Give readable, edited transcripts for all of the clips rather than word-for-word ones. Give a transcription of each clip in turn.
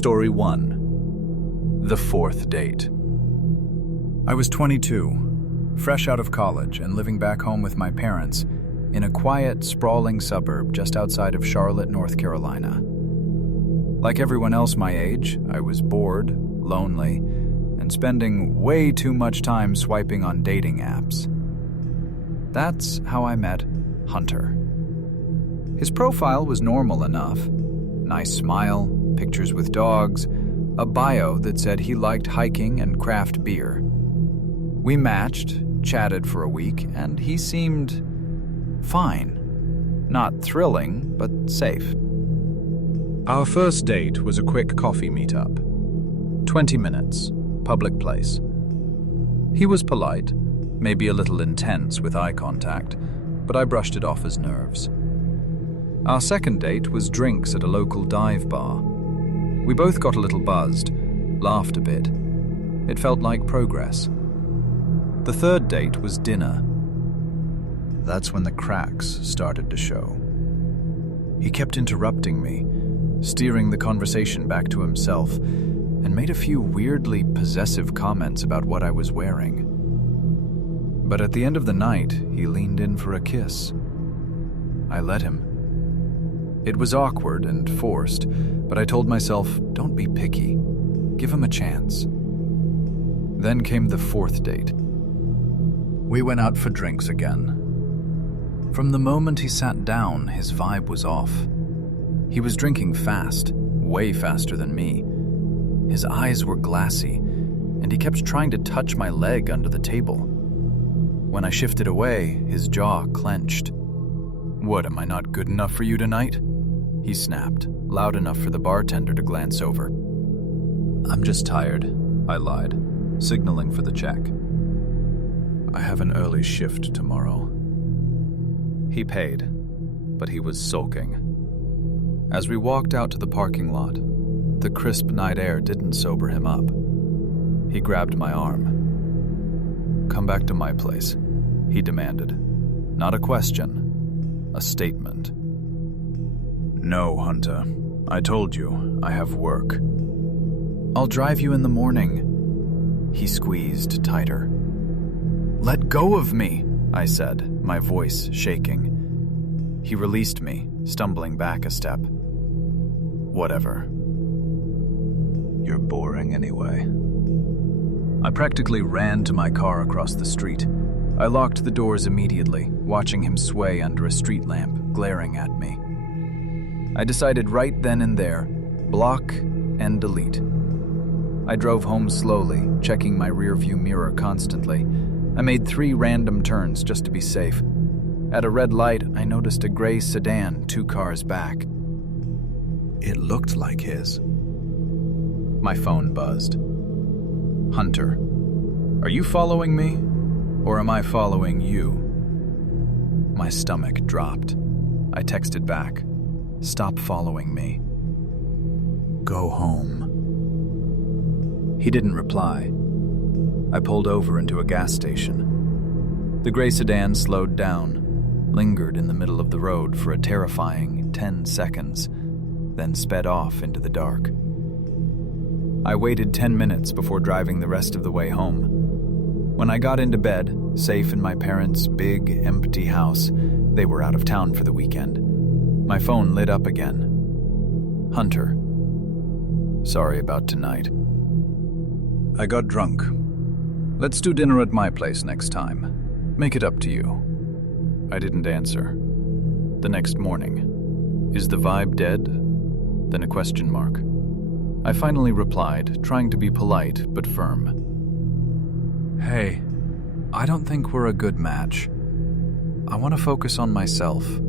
Story 1. The Fourth Date. I was 22, fresh out of college and living back home with my parents in a quiet, sprawling suburb just outside of Charlotte, North Carolina. Like everyone else my age, I was bored, lonely, and spending way too much time swiping on dating apps. That's how I met Hunter. His profile was normal enough. Nice smile, pictures with dogs, a bio that said he liked hiking and craft beer. We matched, chatted for a week, and he seemed fine. Not thrilling, but safe. Our first date was a quick coffee meetup. 20 minutes, public place. He was polite, maybe a little intense with eye contact, but I brushed it off as nerves. Our second date was drinks at a local dive bar. We both got a little buzzed, laughed a bit. It felt like progress. The third date was dinner. That's when the cracks started to show. He kept interrupting me, steering the conversation back to himself, and made a few weirdly possessive comments about what I was wearing. But at the end of the night, he leaned in for a kiss. I let him. It was awkward and forced, but I told myself, don't be picky. Give him a chance. Then came the fourth date. We went out for drinks again. From the moment he sat down, his vibe was off. He was drinking fast, way faster than me. His eyes were glassy, and he kept trying to touch my leg under the table. When I shifted away, his jaw clenched. "What, am I not good enough for you tonight?" He snapped, loud enough for the bartender to glance over. "I'm just tired," I lied, signaling for the check. "I have an early shift tomorrow." He paid, but he was sulking. As we walked out to the parking lot, the crisp night air didn't sober him up. He grabbed my arm. "Come back to my place," he demanded. Not a question, a statement. "No, Hunter. I told you, I have work." "I'll drive you in the morning." He squeezed tighter. "Let go of me," I said, my voice shaking. He released me, stumbling back a step. "Whatever. You're boring anyway." I practically ran to my car across the street. I locked the doors immediately, watching him sway under a street lamp, glaring at me. I decided right then and there, block and delete. I drove home slowly, checking my rearview mirror constantly. I made 3 random turns just to be safe. At a red light, I noticed a gray sedan 2 cars back. It looked like his. My phone buzzed. "Hunter, are you following me, or am I following you?" My stomach dropped. I texted back, "Stop following me. Go home." He didn't reply. I pulled over into a gas station. The gray sedan slowed down, lingered in the middle of the road for a terrifying 10 seconds, then sped off into the dark. I waited 10 minutes before driving the rest of the way home. When I got into bed, safe in my parents' big, empty house, they were out of town for the weekend. My phone lit up again. "Hunter, sorry about tonight. I got drunk. Let's do dinner at my place next time. Make it up to you." I didn't answer. The next morning, "Is the vibe dead?" Then a question mark. I finally replied, trying to be polite but firm. "Hey, I don't think we're a good match. I want to focus on myself.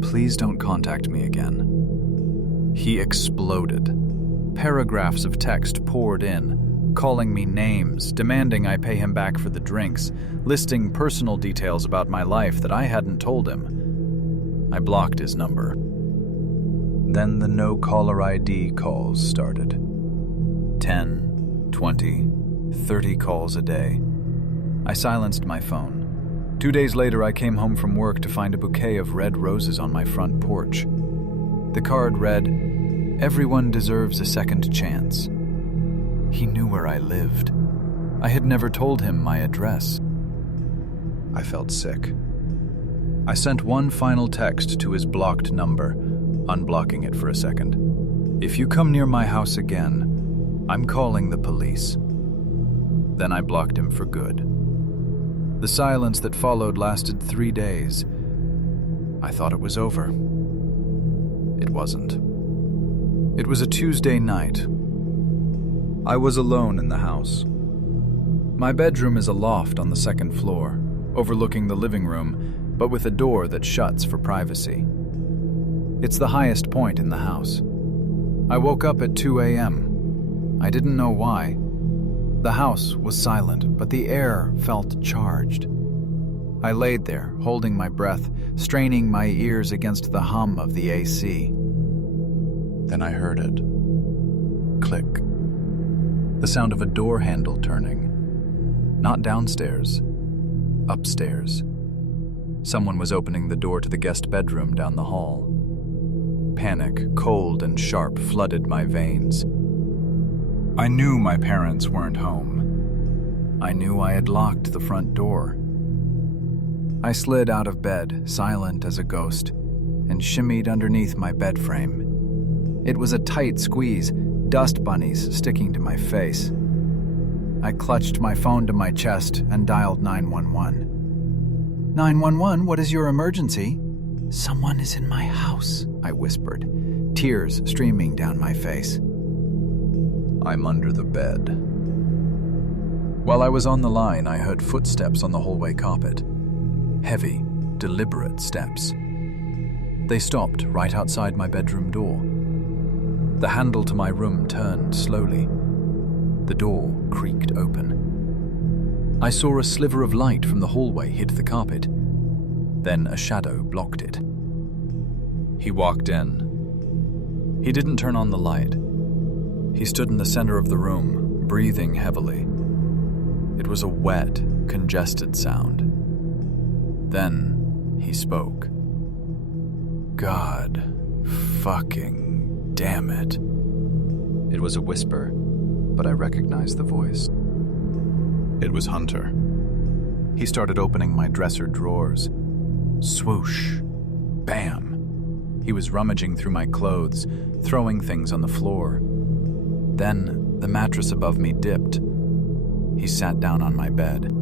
Please don't contact me again." He exploded. Paragraphs of text poured in, calling me names, demanding I pay him back for the drinks, listing personal details about my life that I hadn't told him. I blocked his number. Then the no-caller ID calls started. 10, 20, 30 calls a day. I silenced my phone. 2 days later, I came home from work to find a bouquet of red roses on my front porch. The card read, Everyone deserves a second chance. He knew where I lived. I had never told him my address. I felt sick. I sent one final text to his blocked number, unblocking it for a second. "If you come near my house again, I'm calling the police." Then I blocked him for good. The silence that followed lasted 3 days. I thought it was over. It wasn't. It was a Tuesday night. I was alone in the house. My bedroom is a loft on the second floor, overlooking the living room, but with a door that shuts for privacy. It's the highest point in the house. I woke up at 2 a.m. I didn't know why. The house was silent, but the air felt charged. I laid there, holding my breath, straining my ears against the hum of the AC. Then I heard it. Click. The sound of a door handle turning. Not downstairs, upstairs. Someone was opening the door to the guest bedroom down the hall. Panic, cold and sharp, flooded my veins. I knew my parents weren't home. I knew I had locked the front door. I slid out of bed, silent as a ghost, and shimmied underneath my bed frame. It was a tight squeeze, dust bunnies sticking to my face. I clutched my phone to my chest and dialed 911. 911, what is your emergency? Someone is in my house, I whispered, tears streaming down my face. I'm under the bed. While I was on the line, I heard footsteps on the hallway carpet. Heavy, deliberate steps. They stopped right outside my bedroom door. The handle to my room turned slowly. The door creaked open. I saw a sliver of light from the hallway hit the carpet. Then a shadow blocked it. He walked in. He didn't turn on the light. He stood in the center of the room, breathing heavily. It was a wet, congested sound. Then he spoke. God fucking damn it. It was a whisper, but I recognized the voice. It was Hunter. He started opening my dresser drawers. Swoosh. Bam. He was rummaging through my clothes, throwing things on the floor. Then the mattress above me dipped. He sat down on my bed.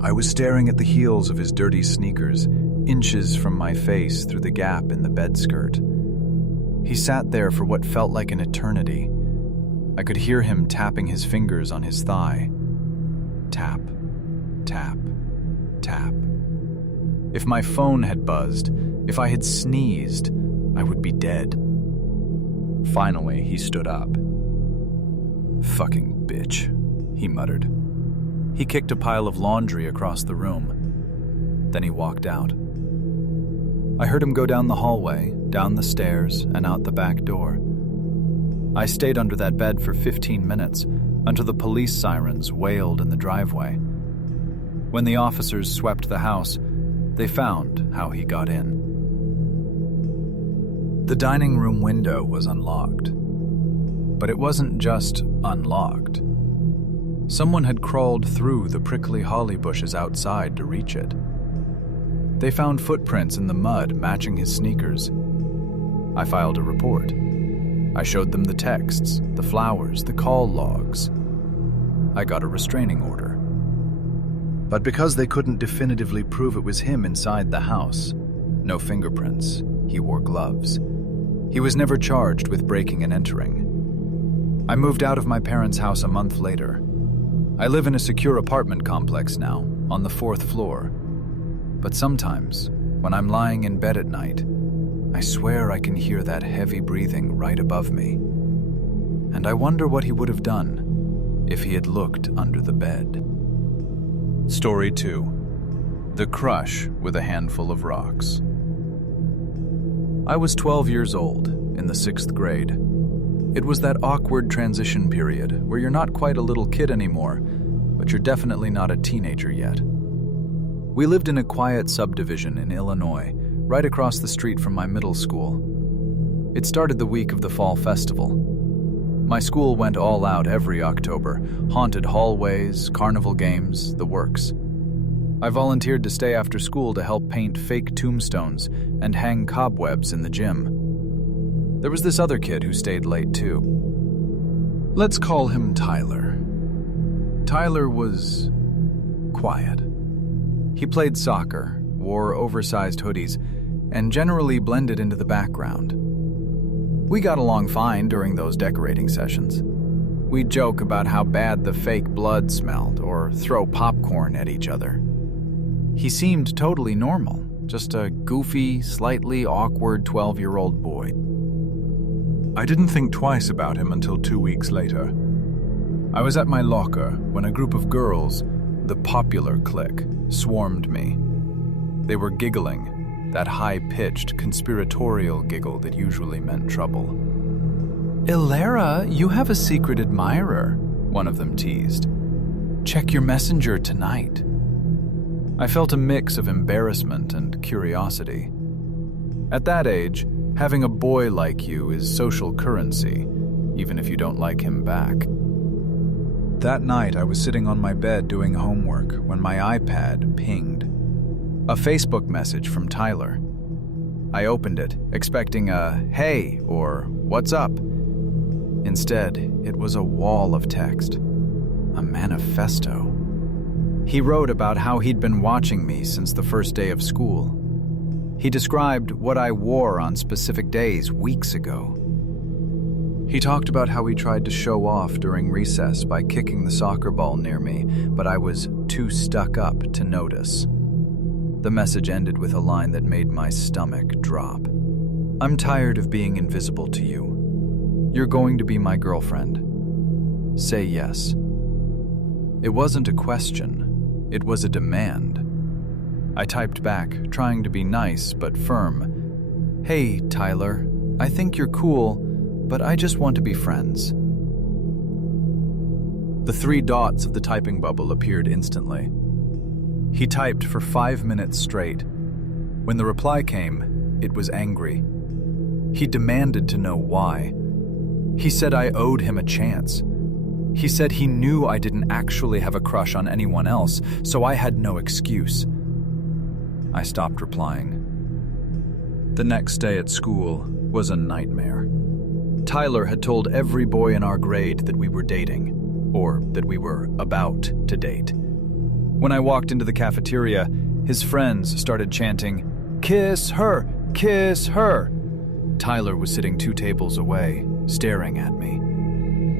I was staring at the heels of his dirty sneakers, inches from my face through the gap in the bed skirt. He sat there for what felt like an eternity. I could hear him tapping his fingers on his thigh. Tap, tap, tap. If my phone had buzzed, if I had sneezed, I would be dead. Finally, he stood up. Fucking bitch, he muttered. He kicked a pile of laundry across the room. Then he walked out. I heard him go down the hallway, down the stairs, and out the back door. I stayed under that bed for 15 minutes until the police sirens wailed in the driveway. When the officers swept the house, they found how he got in. The dining room window was unlocked. But it wasn't just unlocked. Someone had crawled through the prickly holly bushes outside to reach it. They found footprints in the mud matching his sneakers. I filed a report. I showed them the texts, the flowers, the call logs. I got a restraining order. But because they couldn't definitively prove it was him inside the house, no fingerprints, he wore gloves. He was never charged with breaking and entering. I moved out of my parents' house a month later. I live in a secure apartment complex now, on the 4th floor. But sometimes, when I'm lying in bed at night, I swear I can hear that heavy breathing right above me. And I wonder what he would have done if he had looked under the bed. Story 2. The Crush with a Handful of Rocks. I was 12 years old, in the 6th grade. It was that awkward transition period where you're not quite a little kid anymore, but you're definitely not a teenager yet. We lived in a quiet subdivision in Illinois, right across the street from my middle school. It started the week of the fall festival. My school went all out every October, haunted hallways, carnival games, the works. I volunteered to stay after school to help paint fake tombstones and hang cobwebs in the gym. There was this other kid who stayed late too. Let's call him Tyler. Tyler was quiet. He played soccer, wore oversized hoodies, and generally blended into the background. We got along fine during those decorating sessions. We'd joke about how bad the fake blood smelled or throw popcorn at each other. He seemed totally normal, just a goofy, slightly awkward 12-year-old boy. I didn't think twice about him until 2 weeks later. I was at my locker when a group of girls, the popular clique, swarmed me. They were giggling, that high-pitched, conspiratorial giggle that usually meant trouble. "Ilera, you have a secret admirer," one of them teased. "Check your messenger tonight." I felt a mix of embarrassment and curiosity. At that age, having a boy like you is social currency, even if you don't like him back. That night, I was sitting on my bed doing homework when my iPad pinged. A Facebook message from Tyler. I opened it, expecting a "hey" or "what's up?" Instead, it was a wall of text. A manifesto. He wrote about how he'd been watching me since the first day of school. He described what I wore on specific days weeks ago. He talked about how he tried to show off during recess by kicking the soccer ball near me, but I was too stuck up to notice. The message ended with a line that made my stomach drop. "I'm tired of being invisible to you. You're going to be my girlfriend. Say yes." It wasn't a question. It was a demand. I typed back, trying to be nice but firm. "Hey, Tyler, I think you're cool, but I just want to be friends." The 3 dots of the typing bubble appeared instantly. He typed for 5 minutes straight. When the reply came, it was angry. He demanded to know why. He said I owed him a chance. He said he knew I didn't actually have a crush on anyone else, so I had no excuse. I stopped replying. The next day at school was a nightmare. Tyler had told every boy in our grade that we were dating, or that we were about to date. When I walked into the cafeteria, his friends started chanting, "Kiss her! Kiss her!" Tyler was sitting 2 tables away, staring at me.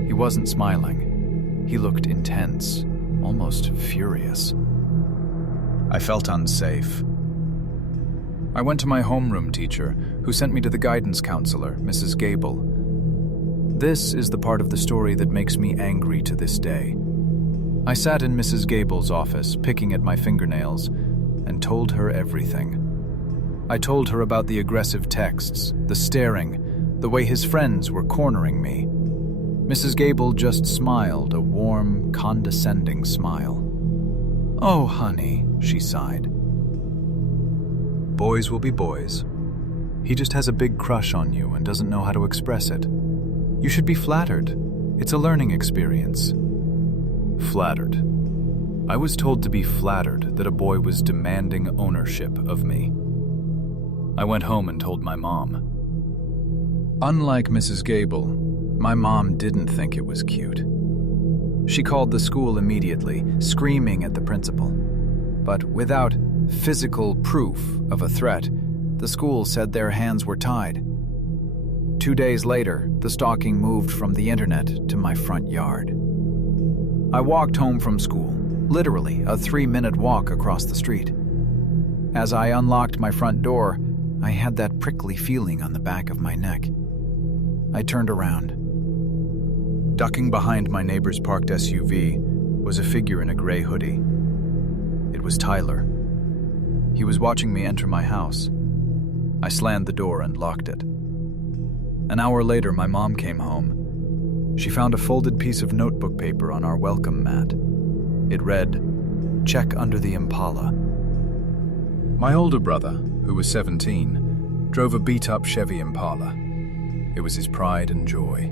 He wasn't smiling. He looked intense, almost furious. I felt unsafe. I went to my homeroom teacher, who sent me to the guidance counselor, Mrs. Gable. This is the part of the story that makes me angry to this day. I sat in Mrs. Gable's office, picking at my fingernails, and told her everything. I told her about the aggressive texts, the staring, the way his friends were cornering me. Mrs. Gable just smiled, a warm, condescending smile. "Oh, honey," she sighed. "Boys will be boys. He just has a big crush on you and doesn't know how to express it. You should be flattered. It's a learning experience." Flattered. I was told to be flattered that a boy was demanding ownership of me. I went home and told my mom. Unlike Mrs. Gable, my mom didn't think it was cute. She called the school immediately, screaming at the principal. But without physical proof of a threat, the school said their hands were tied. 2 days later, the stalking moved from the internet to my front yard. I walked home from school, literally a 3-minute walk across the street. As I unlocked my front door, I had that prickly feeling on the back of my neck. I turned around. Ducking behind my neighbor's parked SUV was a figure in a gray hoodie. It was Tyler. He was watching me enter my house. I slammed the door and locked it. An hour later, my mom came home. She found a folded piece of notebook paper on our welcome mat. It read, "Check under the Impala." My older brother, who was 17, drove a beat-up Chevy Impala. It was his pride and joy.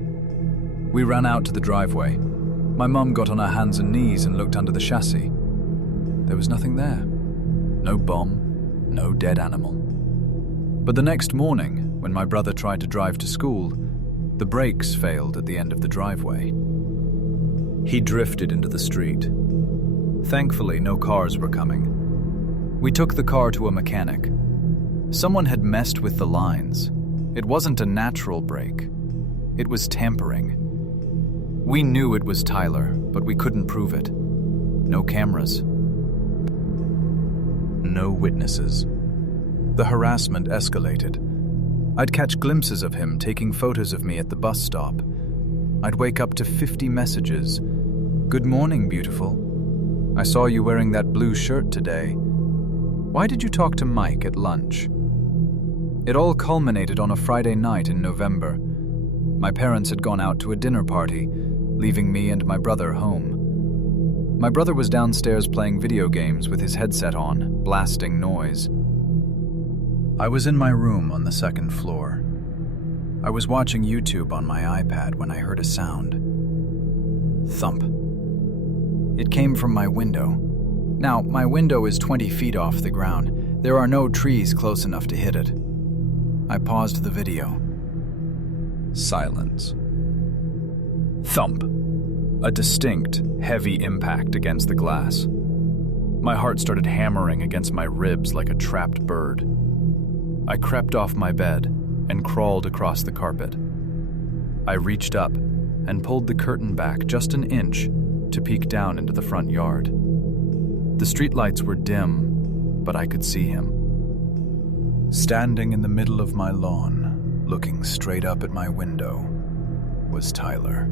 We ran out to the driveway. My mum got on her hands and knees and looked under the chassis. There was nothing there. No bomb, no dead animal. But the next morning, when my brother tried to drive to school, the brakes failed at the end of the driveway. He drifted into the street. Thankfully, no cars were coming. We took the car to a mechanic. Someone had messed with the lines. It wasn't a natural brake. It was tampering. We knew it was Tyler, but we couldn't prove it. No cameras. No witnesses. The harassment escalated. I'd catch glimpses of him taking photos of me at the bus stop. I'd wake up to 50 messages. "Good morning, beautiful. I saw you wearing that blue shirt today. Why did you talk to Mike at lunch?" It all culminated on a Friday night in November. My parents had gone out to a dinner party, leaving me and my brother home. My brother was downstairs playing video games with his headset on, blasting noise. I was in my room on the second floor. I was watching YouTube on my iPad when I heard a sound. Thump. It came from my window. Now, my window is 20 feet off the ground. There are no trees close enough to hit it. I paused the video. Silence. Thump. A distinct, heavy impact against the glass. My heart started hammering against my ribs like a trapped bird. I crept off my bed and crawled across the carpet. I reached up and pulled the curtain back just an inch to peek down into the front yard. The streetlights were dim, but I could see him. Standing in the middle of my lawn, looking straight up at my window, was Tyler.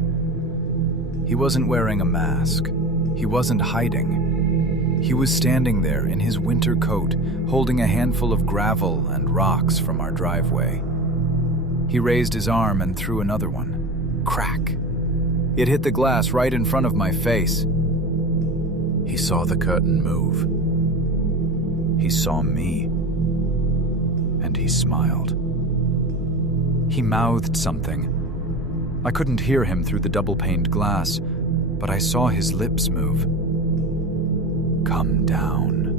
He wasn't wearing a mask. He wasn't hiding. He was standing there in his winter coat, holding a handful of gravel and rocks from our driveway. He raised his arm and threw another one. Crack! It hit the glass right in front of my face. He saw the curtain move. He saw me. And he smiled. He mouthed something. I couldn't hear him through the double-paned glass, but I saw his lips move. "Come down."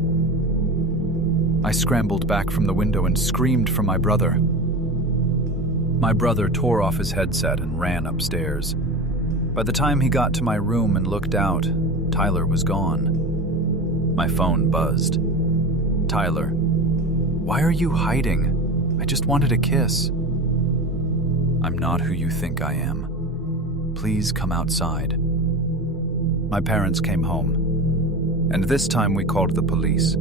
I scrambled back from the window and screamed for my brother. My brother tore off his headset and ran upstairs. By the time he got to my room and looked out, Tyler was gone. My phone buzzed. "Tyler, why are you hiding? I just wanted a kiss." "I'm not who you think I am. Please come outside." My parents came home, and this time we called the police.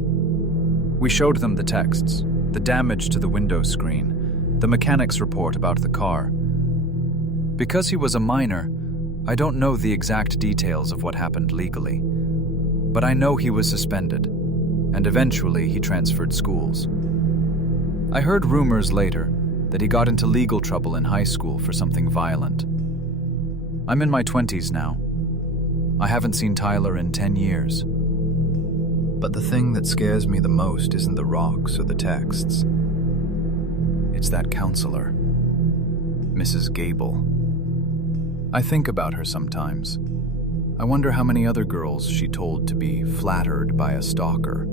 We showed them the texts, the damage to the window screen, the mechanic's report about the car. Because he was a minor, I don't know the exact details of what happened legally, but I know he was suspended, and eventually he transferred schools. I heard rumors later that he got into legal trouble in high school for something violent. I'm in my 20s now. I haven't seen Tyler in 10 years. But the thing that scares me the most isn't the rocks or the texts. It's that counselor, Mrs. Gable. I think about her sometimes. I wonder how many other girls she told to be flattered by a stalker.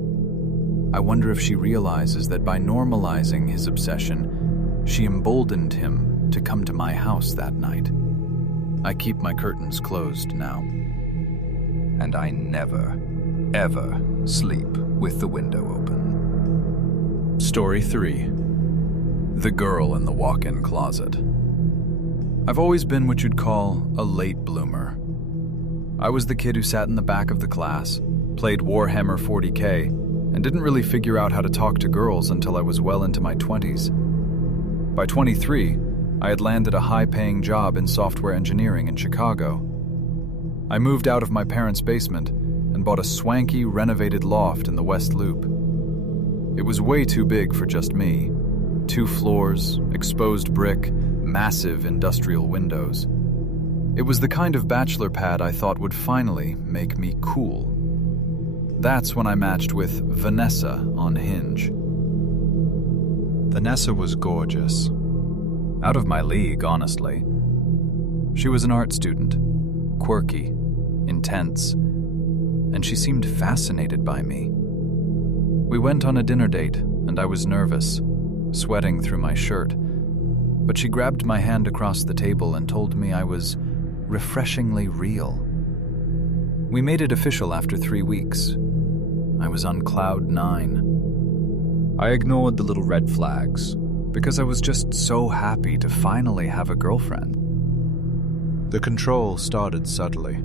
I wonder if she realizes that by normalizing his obsession, she emboldened him to come to my house that night. I keep my curtains closed now. And I never, ever sleep with the window open. Story 3. The Girl in the Walk-in Closet. I've always been what you'd call a late bloomer. I was the kid who sat in the back of the class, played Warhammer 40K, and didn't really figure out how to talk to girls until I was well into my 20s. By 23, I had landed a high-paying job in software engineering in Chicago. I moved out of my parents' basement and bought a swanky, renovated loft in the West Loop. It was way too big for just me. 2 floors, exposed brick, massive industrial windows. It was the kind of bachelor pad I thought would finally make me cool. That's when I matched with Vanessa on Hinge. Vanessa was gorgeous. Out of my league, honestly. She was an art student, quirky, intense, and she seemed fascinated by me. We went on a dinner date, and I was nervous, sweating through my shirt, but she grabbed my hand across the table and told me I was refreshingly real. We made it official after 3 weeks. I was on cloud 9. I ignored the little red flags because I was just so happy to finally have a girlfriend. The control started subtly.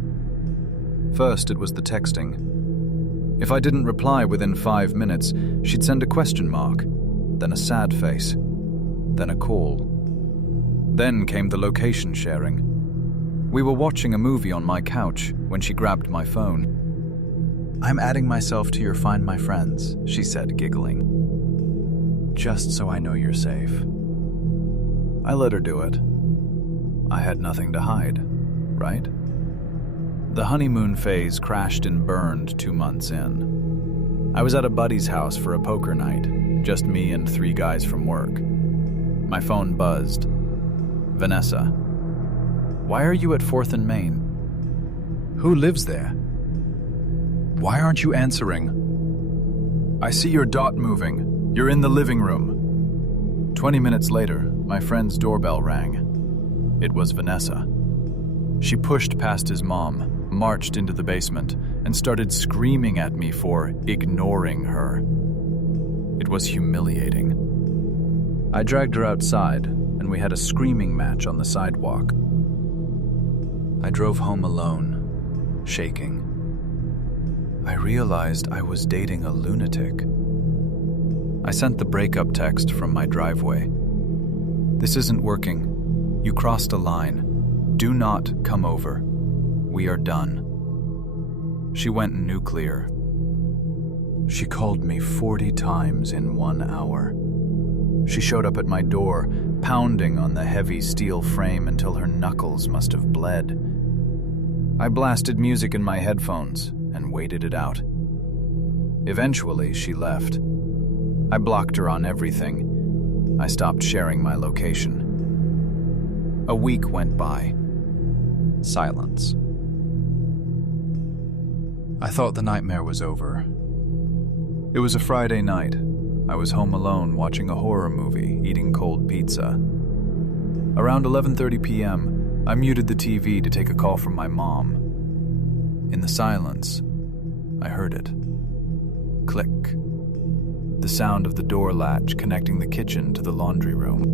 First, it was the texting. If I didn't reply within 5 minutes, she'd send a question mark, then a sad face, then a call. Then came the location sharing. We were watching a movie on my couch when she grabbed my phone. "I'm adding myself to your Find My Friends," she said, giggling. "Just so I know you're safe." I let her do it. I had nothing to hide, right? The honeymoon phase crashed and burned 2 months in. I was at a buddy's house for a poker night, just me and 3 guys from work. My phone buzzed. "Vanessa. Why are you at 4th and Main? Who lives there? Why aren't you answering? I see your dot moving. You're in the living room." 20 minutes later, my friend's doorbell rang. It was Vanessa. She pushed past his mom, marched into the basement, and started screaming at me for ignoring her. It was humiliating. I dragged her outside, and we had a screaming match on the sidewalk. I drove home alone, shaking. I realized I was dating a lunatic. I sent the breakup text from my driveway. "This isn't working. You crossed a line. Do not come over. We are done." She went nuclear. She called me 40 times in 1 hour. She showed up at my door, pounding on the heavy steel frame until her knuckles must have bled. I blasted music in my headphones and waited it out. Eventually, she left. I blocked her on everything. I stopped sharing my location. A week went by. Silence. I thought the nightmare was over. It was a Friday night. I was home alone watching a horror movie, eating cold pizza. Around 11:30 p.m., I muted the TV to take a call from my mom. In the silence, I heard it. Click. The sound of the door latch connecting the kitchen to the laundry room.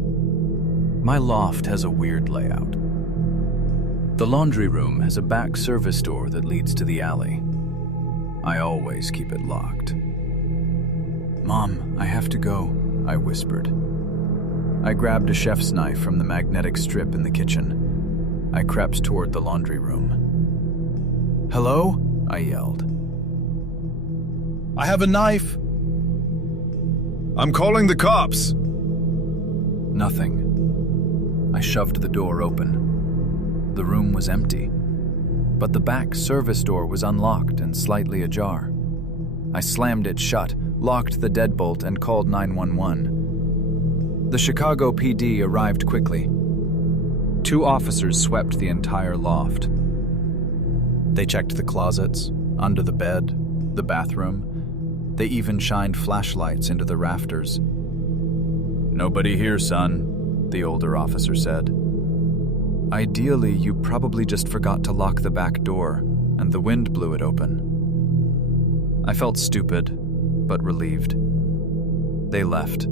My loft has a weird layout. The laundry room has a back service door that leads to the alley. I always keep it locked. "Mom, I have to go," I whispered. I grabbed a chef's knife from the magnetic strip in the kitchen. I crept toward the laundry room. "Hello?" I yelled. "I have a knife." "I'm calling the cops." Nothing. I shoved the door open. The room was empty, but the back service door was unlocked and slightly ajar. I slammed it shut, locked the deadbolt, and called 911. The Chicago PD arrived quickly. 2 officers swept the entire loft. They checked the closets, under the bed, the bathroom. They even shined flashlights into the rafters. "Nobody here, son," the older officer said. "Ideally, you probably just forgot to lock the back door, and the wind blew it open." I felt stupid, but relieved. They left.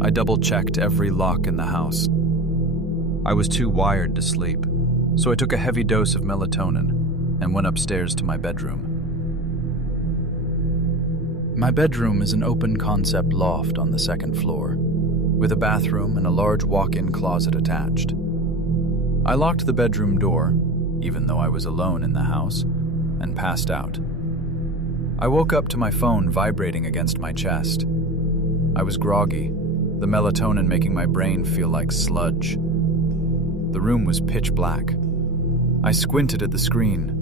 I double-checked every lock in the house. I was too wired to sleep, so I took a heavy dose of melatonin and went upstairs to my bedroom. My bedroom is an open-concept loft on the 2nd floor, with a bathroom and a large walk-in closet attached. I locked the bedroom door, even though I was alone in the house, and passed out. I woke up to my phone vibrating against my chest. I was groggy, the melatonin making my brain feel like sludge. The room was pitch black. I squinted at the screen.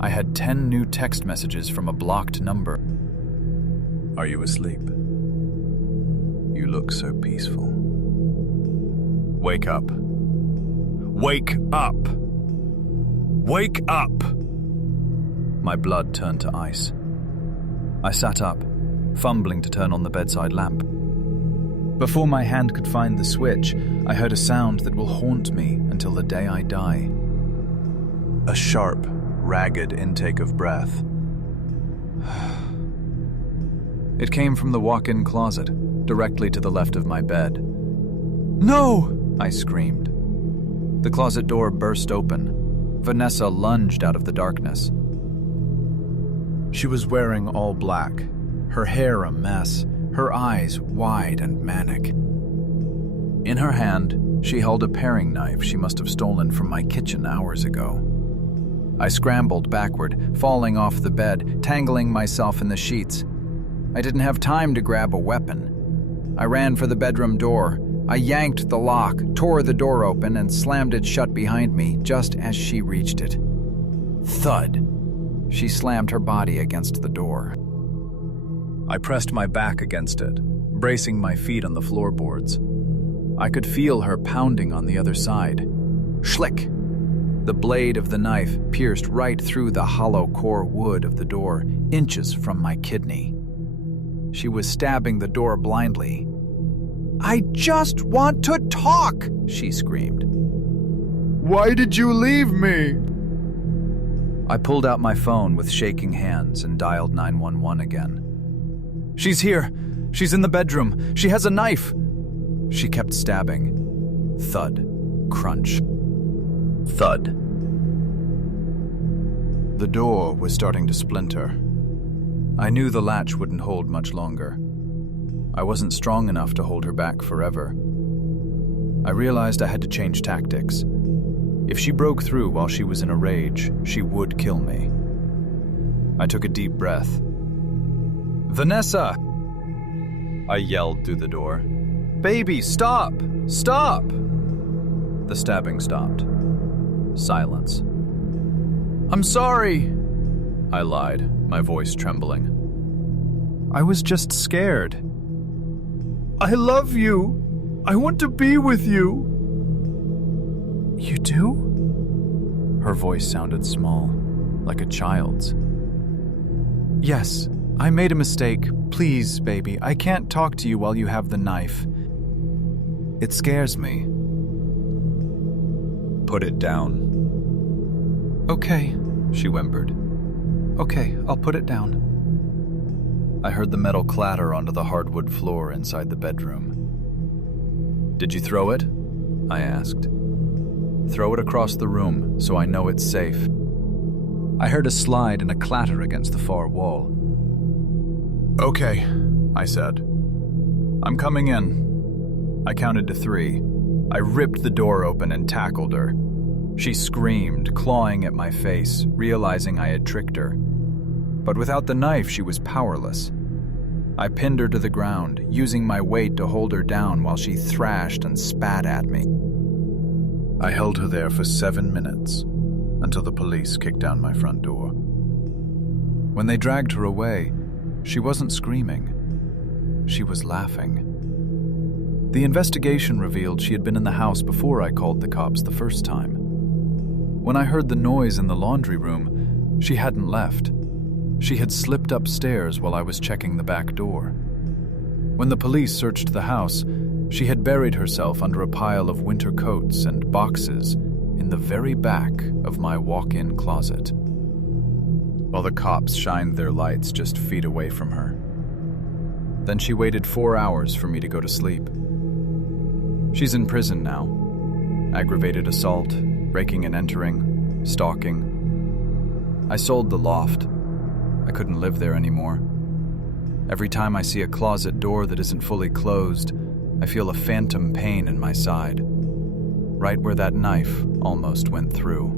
I had 10 new text messages from a blocked number. "Are you asleep? You look so peaceful." Wake up. Wake up! Wake up! My blood turned to ice. I sat up, fumbling to turn on the bedside lamp. Before my hand could find the switch, I heard a sound that will haunt me until the day I die. A sharp, ragged intake of breath. It came from the walk-in closet, directly to the left of my bed. "No!" I screamed. The closet door burst open. Vanessa lunged out of the darkness. She was wearing all black, her hair a mess, her eyes wide and manic. In her hand, she held a paring knife she must have stolen from my kitchen hours ago. I scrambled backward, falling off the bed, tangling myself in the sheets. I didn't have time to grab a weapon. I ran for the bedroom door. I yanked the lock, tore the door open, and slammed it shut behind me just as she reached it. Thud! She slammed her body against the door. I pressed my back against it, bracing my feet on the floorboards. I could feel her pounding on the other side. Schlick! The blade of the knife pierced right through the hollow core wood of the door, inches from my kidney. She was stabbing the door blindly. "I just want to talk!" she screamed. Why did you leave me? I pulled out my phone with shaking hands and dialed 911 again. "She's here! She's in the bedroom! She has a knife!" She kept stabbing. Thud. Crunch. Thud. The door was starting to splinter. I knew the latch wouldn't hold much longer. I wasn't strong enough to hold her back forever. I realized I had to change tactics. If she broke through while she was in a rage, she would kill me. I took a deep breath. "Vanessa!" I yelled through the door. "Baby, stop! Stop!" The stabbing stopped. Silence. "I'm sorry," I lied, my voice trembling. "I was just scared." I love you. I want to be with you. "You do?" Her voice sounded small, like a child's. "Yes, I made a mistake. Please, baby, I can't talk to you while you have the knife. It scares me." "Put it down." "Okay," she whimpered. "Okay, I'll put it down." I heard the metal clatter onto the hardwood floor inside the bedroom. "Did you throw it?" I asked. "Throw it across the room so I know it's safe." I heard a slide and a clatter against the far wall. "Okay," I said. "I'm coming in." I counted to 3. I ripped the door open and tackled her. She screamed, clawing at my face, realizing I had tricked her. But without the knife, she was powerless. I pinned her to the ground, using my weight to hold her down while she thrashed and spat at me. I held her there for 7 minutes, until the police kicked down my front door. When they dragged her away, she wasn't screaming. She was laughing. The investigation revealed she had been in the house before I called the cops the first time. When I heard the noise in the laundry room, she hadn't left. She had slipped upstairs while I was checking the back door. When the police searched the house, she had buried herself under a pile of winter coats and boxes in the very back of my walk-in closet, while the cops shined their lights just feet away from her. Then she waited 4 hours for me to go to sleep. She's in prison now. Aggravated assault, breaking and entering, stalking. I sold the loft. I couldn't live there anymore. Every time I see a closet door that isn't fully closed, I feel a phantom pain in my side, right where that knife almost went through.